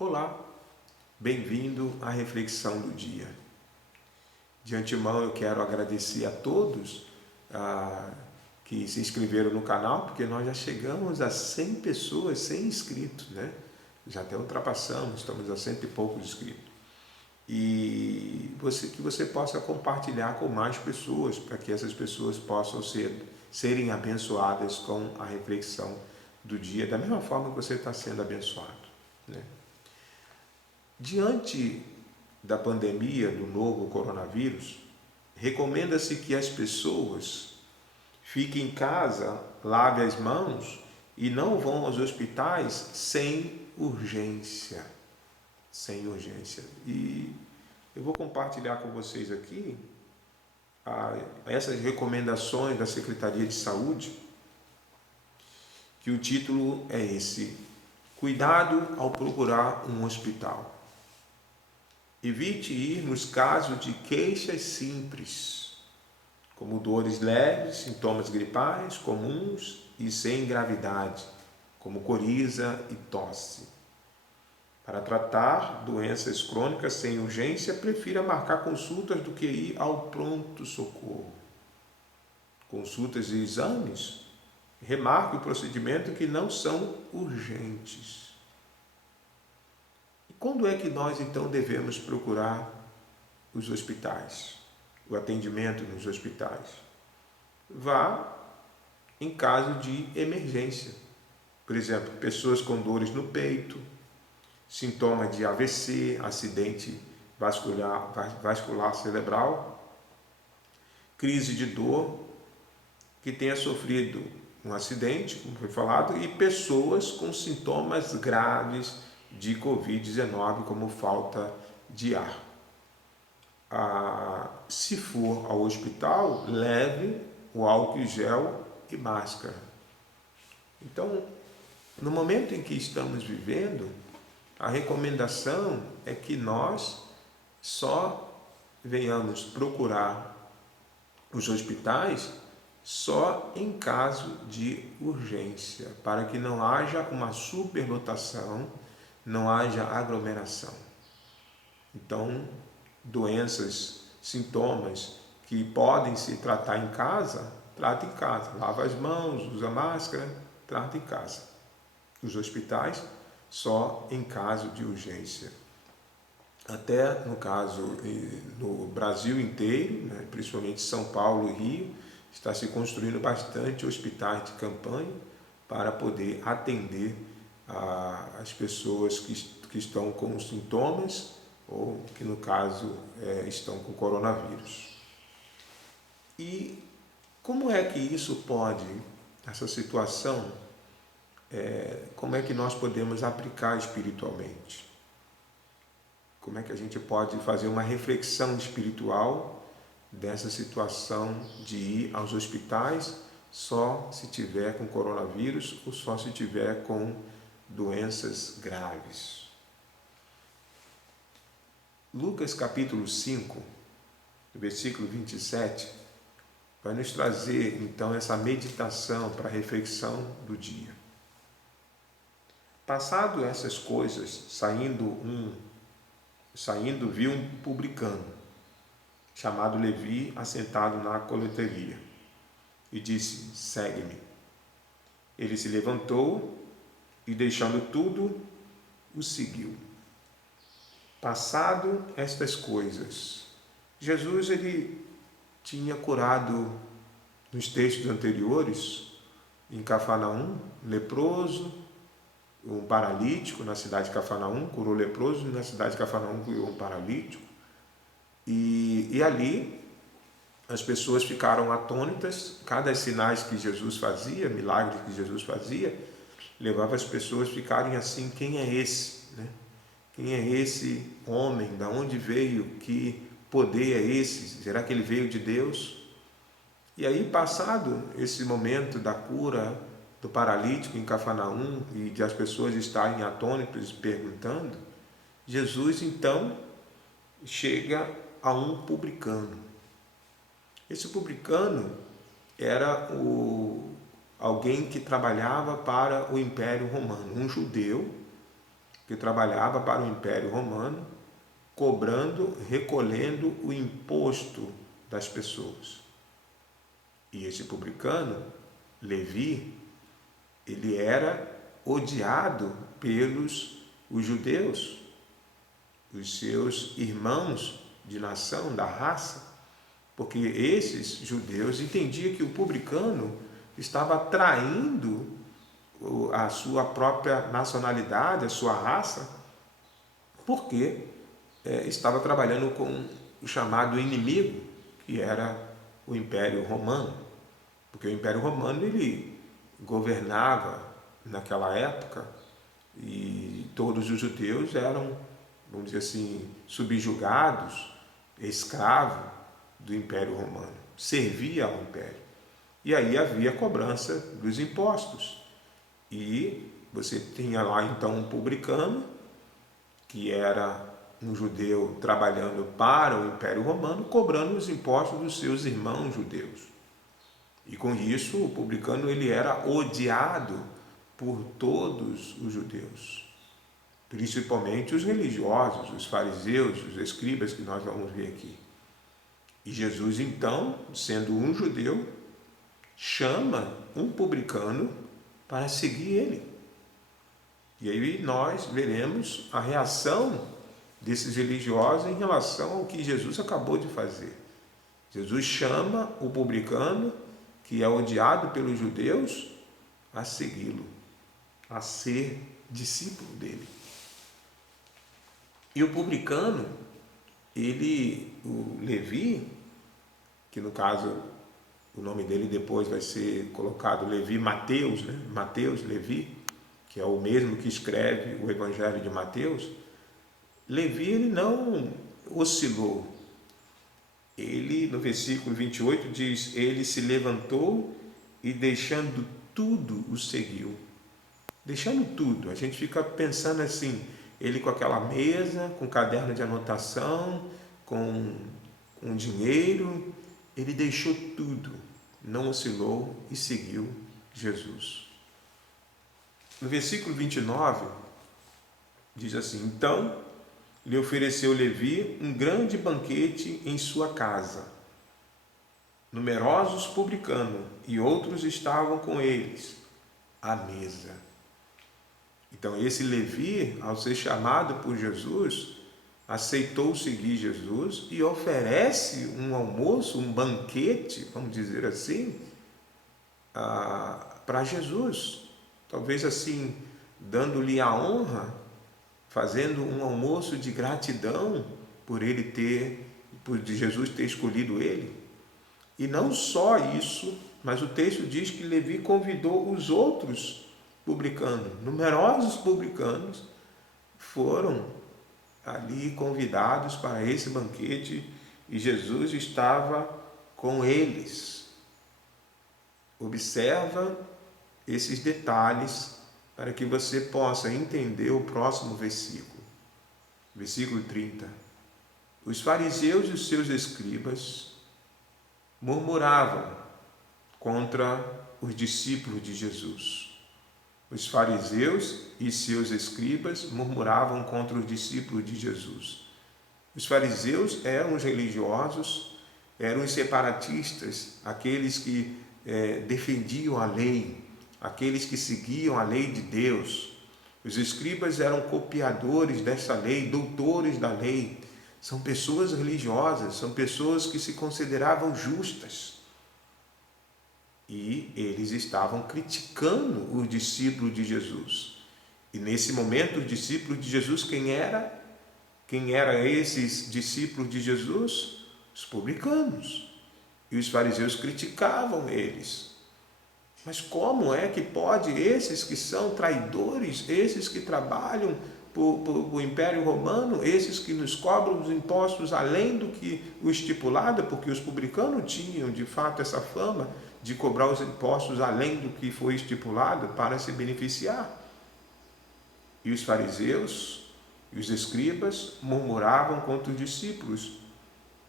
Olá, bem-vindo à reflexão do dia. De antemão eu quero agradecer a todos que se inscreveram no canal, porque nós já chegamos a 100 pessoas, 100 inscritos, né? Já até ultrapassamos, estamos a cento e poucos inscritos. E que você possa compartilhar com mais pessoas, para que essas pessoas possam serem abençoadas com a reflexão do dia, da mesma forma que você está sendo abençoado, né? Diante da pandemia do novo coronavírus, recomenda-se que as pessoas fiquem em casa, lavem as mãos e não vão aos hospitais sem urgência. Sem urgência. E eu vou compartilhar com vocês aqui essas recomendações da Secretaria de Saúde, que o título é esse: Cuidado ao procurar um hospital. Evite ir nos casos de queixas simples, como dores leves, sintomas gripais comuns e sem gravidade, como coriza e tosse. Para tratar doenças crônicas sem urgência, prefira marcar consultas do que ir ao pronto-socorro. Consultas e exames, remarque o procedimento que não são urgentes. Quando é que nós então devemos procurar os hospitais, o atendimento nos hospitais? Vá em caso de emergência. Por exemplo, pessoas com dores no peito, sintomas de AVC, acidente vascular cerebral, crise de dor, que tenha sofrido um acidente, como foi falado, e pessoas com sintomas graves de Covid-19, como falta de ar. Se for ao hospital, leve o álcool gel e máscara. Então, no momento em que estamos vivendo, a recomendação é que nós só venhamos procurar os hospitais só em caso de urgência, para que não haja uma superlotação, não haja aglomeração. Então, doenças, sintomas que podem se tratar em casa, trata em casa. Lava as mãos, usa máscara, trata em casa. Os hospitais, só em caso de urgência. Até no caso, no Brasil inteiro, né, principalmente São Paulo e Rio, está se construindo bastante hospitais de campanha para poder atender as pessoas que estão com sintomas ou que, no caso, estão com coronavírus. E como é que isso pode, essa situação, como é que nós podemos aplicar espiritualmente? Como é que a gente pode fazer uma reflexão espiritual dessa situação de ir aos hospitais só se tiver com coronavírus ou só se tiver com doenças graves? Lucas capítulo 5, versículo 27, vai nos trazer então essa meditação para a reflexão do dia. Passado essas coisas, saindo viu um publicano, chamado Levi, assentado na coleteria, e disse: segue-me. Ele se levantou e, deixando tudo, o seguiu. Passado estas coisas, Jesus ele tinha curado nos textos anteriores, em Cafarnaum, leproso, um paralítico na cidade de Cafarnaum, curou o leproso, e na cidade de Cafarnaum curou um paralítico. E ali as pessoas ficaram atônitas. Cada sinais que Jesus fazia, milagres que Jesus fazia, levava as pessoas a ficarem assim: quem é esse? Né? Quem é esse homem? Da onde veio? Que poder é esse? Será que ele veio de Deus? E aí, passado esse momento da cura do paralítico em Cafarnaum e de as pessoas estarem atônitas perguntando, Jesus então chega a um publicano. Esse publicano era alguém que trabalhava para o Império Romano, um judeu que trabalhava para o Império Romano, cobrando, recolhendo o imposto das pessoas. E esse publicano, Levi, ele era odiado pelos os judeus, os seus irmãos de nação, da raça, porque esses judeus entendiam que o publicano estava traindo a sua própria nacionalidade, a sua raça, porque estava trabalhando com o chamado inimigo, que era o Império Romano. Porque o Império Romano ele governava naquela época e todos os judeus eram, vamos dizer assim, subjugados, escravos do Império Romano, servia ao Império. E aí havia cobrança dos impostos. E você tinha lá então um publicano, que era um judeu trabalhando para o Império Romano, cobrando os impostos dos seus irmãos judeus. E com isso o publicano ele era odiado por todos os judeus, principalmente os religiosos, os fariseus, os escribas, que nós vamos ver aqui. E Jesus, então, sendo um judeu, chama um publicano para seguir ele. E aí nós veremos a reação desses religiosos em relação ao que Jesus acabou de fazer. Jesus chama o publicano, que é odiado pelos judeus, a segui-lo, a ser discípulo dele. E o publicano, o Levi, que no caso o nome dele depois vai ser colocado Levi Mateus, né? Mateus, Levi, que é o mesmo que escreve o Evangelho de Mateus. Levi ele não oscilou. Ele, no versículo 28, diz: ele se levantou e deixando tudo o seguiu. Deixando tudo, a gente fica pensando assim, ele com aquela mesa, com caderno de anotação, com dinheiro, ele deixou tudo, não oscilou e seguiu Jesus. No versículo 29, diz assim: então lhe ofereceu Levi um grande banquete em sua casa. Numerosos publicanos e outros estavam com eles à mesa. Então esse Levi, ao ser chamado por Jesus, aceitou seguir Jesus e oferece um almoço, um banquete, vamos dizer assim, para Jesus. Talvez assim, dando-lhe a honra, fazendo um almoço de gratidão por Jesus ter escolhido ele. E não só isso, mas o texto diz que Levi convidou os outros publicanos. Numerosos publicanos foram ali convidados para esse banquete e Jesus estava com eles. Observa esses detalhes para que você possa entender o próximo versículo. Versículo 30. Os fariseus e os seus escribas murmuravam contra os discípulos de Jesus. Os fariseus e seus escribas murmuravam contra os discípulos de Jesus. Os fariseus eram os religiosos, eram os separatistas, aqueles que defendiam a lei, aqueles que seguiam a lei de Deus. Os escribas eram copiadores dessa lei, doutores da lei. São pessoas religiosas, são pessoas que se consideravam justas. E eles estavam criticando os discípulos de Jesus. E nesse momento, os discípulos de Jesus, quem era? Quem eram esses discípulos de Jesus? Os publicanos. E os fariseus criticavam eles. Mas como é que pode esses que são traidores, esses que trabalham o Império Romano, esses que nos cobram os impostos além do que o estipulado, porque os publicanos tinham de fato essa fama de cobrar os impostos além do que foi estipulado para se beneficiar. E os fariseus e os escribas murmuravam contra os discípulos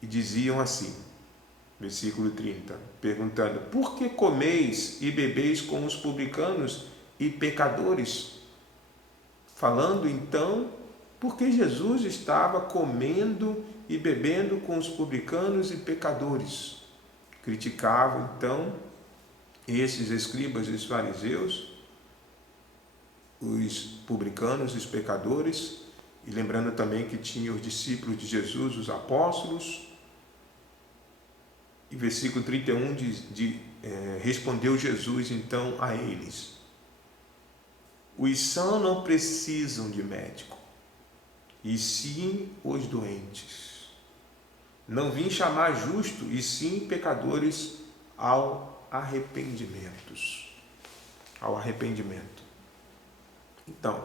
e diziam assim, versículo 30, perguntando: por que comeis e bebeis com os publicanos e pecadores? falando então porque Jesus estava comendo e bebendo com os publicanos e pecadores. Criticava então esses escribas e os fariseus, os publicanos e os pecadores, e lembrando também que tinha os discípulos de Jesus, os apóstolos. E versículo 31 respondeu Jesus então a eles: os sãos não precisam de médico, e sim os doentes. Não vim chamar justo, e sim pecadores ao arrependimento. Ao arrependimento. Então,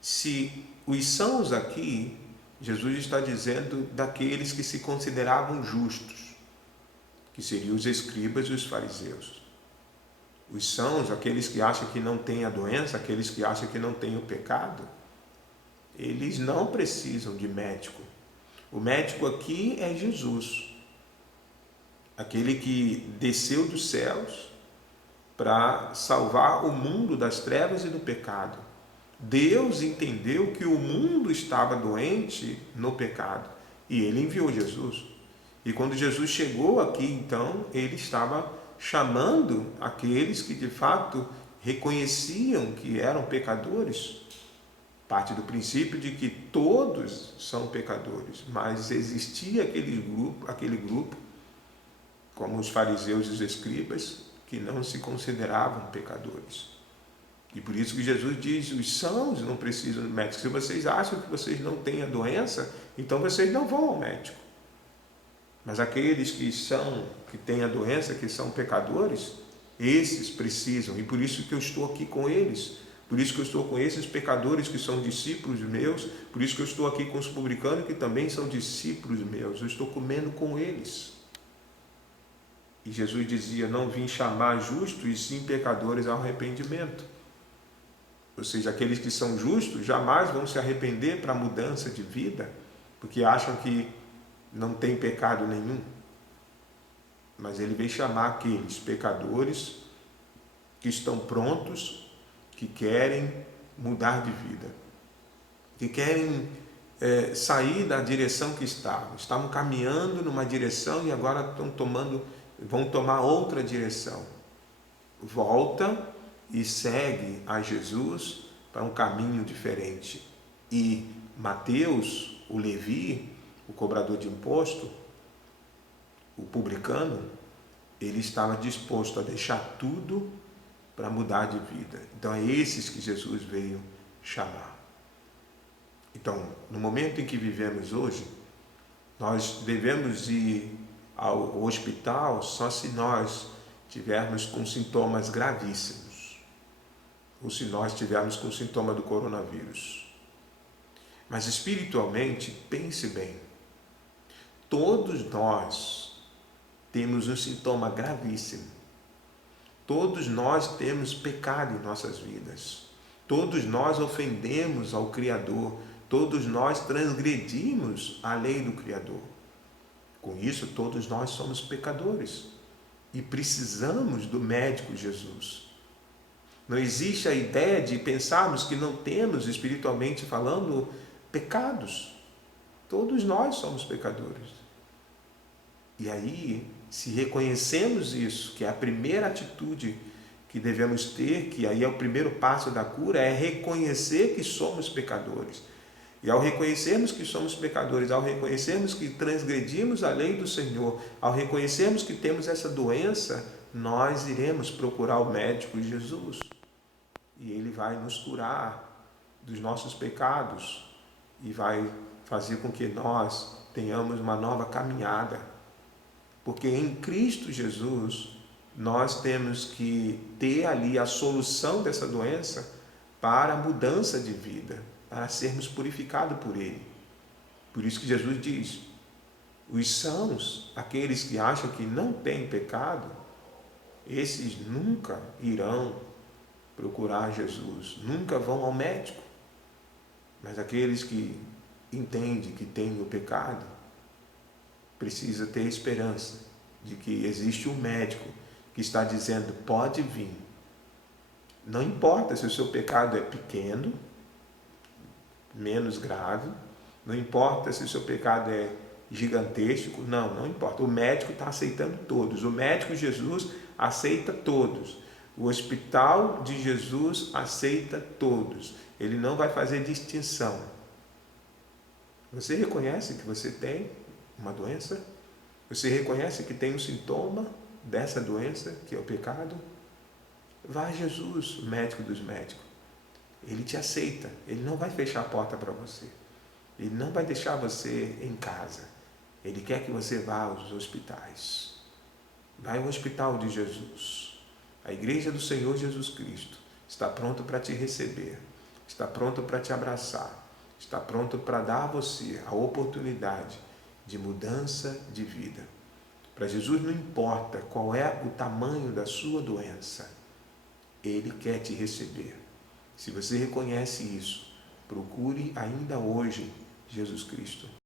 se os sãos aqui, Jesus está dizendo daqueles que se consideravam justos, que seriam os escribas e os fariseus. Os sãos, aqueles que acham que não têm a doença, aqueles que acham que não têm o pecado, eles não precisam de médico. O médico aqui é Jesus, aquele que desceu dos céus para salvar o mundo das trevas e do pecado. Deus entendeu que o mundo estava doente no pecado e ele enviou Jesus. E quando Jesus chegou aqui, então, ele estava chamando aqueles que de fato reconheciam que eram pecadores. Parte do princípio de que todos são pecadores, mas existia aquele grupo, como os fariseus e os escribas, que não se consideravam pecadores. E por isso que Jesus diz: os sãos não precisam de médico. Se vocês acham que vocês não têm a doença, então vocês não vão ao médico. Mas aqueles que têm a doença, que são pecadores, esses precisam. E por isso que eu estou aqui com eles. Por isso que eu estou com esses pecadores que são discípulos meus. Por isso que eu estou aqui com os publicanos que também são discípulos meus. Eu estou comendo com eles. E Jesus dizia: não vim chamar justos, e sim pecadores ao arrependimento. Ou seja, aqueles que são justos jamais vão se arrepender para a mudança de vida, porque acham que não tem pecado nenhum. Mas ele veio chamar aqueles pecadores que estão prontos, que querem mudar de vida, que querem sair da direção que estavam caminhando numa direção e agora vão tomar outra direção. Volta e segue a Jesus para um caminho diferente. E Mateus, o Levi, o cobrador de imposto, o publicano, ele estava disposto a deixar tudo para mudar de vida. Então é esses que Jesus veio chamar. Então, no momento em que vivemos hoje, nós devemos ir ao hospital só se nós tivermos com sintomas gravíssimos, ou se nós tivermos com sintoma do coronavírus. Mas espiritualmente, pense bem, todos nós temos um sintoma gravíssimo. Todos nós temos pecado em nossas vidas. Todos nós ofendemos ao Criador. Todos nós transgredimos a lei do Criador. Com isso, todos nós somos pecadores e precisamos do médico Jesus. Não existe a ideia de pensarmos que não temos, espiritualmente falando, pecados. Todos nós somos pecadores. E aí, se reconhecemos isso, que é a primeira atitude que devemos ter, que aí é o primeiro passo da cura, é reconhecer que somos pecadores. E ao reconhecermos que somos pecadores, ao reconhecermos que transgredimos a lei do Senhor, ao reconhecermos que temos essa doença, nós iremos procurar o médico Jesus. E ele vai nos curar dos nossos pecados e vai fazer com que nós tenhamos uma nova caminhada. Porque em Cristo Jesus, nós temos que ter ali a solução dessa doença para a mudança de vida, para sermos purificados por Ele. Por isso que Jesus diz: os sãos, aqueles que acham que não têm pecado, esses nunca irão procurar Jesus, nunca vão ao médico. Mas aqueles que entendem que têm o pecado, precisa ter esperança de que existe um médico que está dizendo: pode vir. Não importa se o seu pecado é pequeno, menos grave, não importa se o seu pecado é gigantesco, não importa. O médico está aceitando todos. O médico Jesus aceita todos. O hospital de Jesus aceita todos. Ele não vai fazer distinção. Você reconhece que você tem uma doença? Você reconhece que tem um sintoma dessa doença, que é o pecado? Vá a Jesus, o médico dos médicos. Ele te aceita. Ele não vai fechar a porta para você. Ele não vai deixar você em casa. Ele quer que você vá aos hospitais. Vai ao hospital de Jesus. A igreja do Senhor Jesus Cristo está pronto para te receber. Está pronto para te abraçar. Está pronto para dar a você a oportunidade de mudança de vida. Para Jesus não importa qual é o tamanho da sua doença. Ele quer te receber. Se você reconhece isso, procure ainda hoje Jesus Cristo.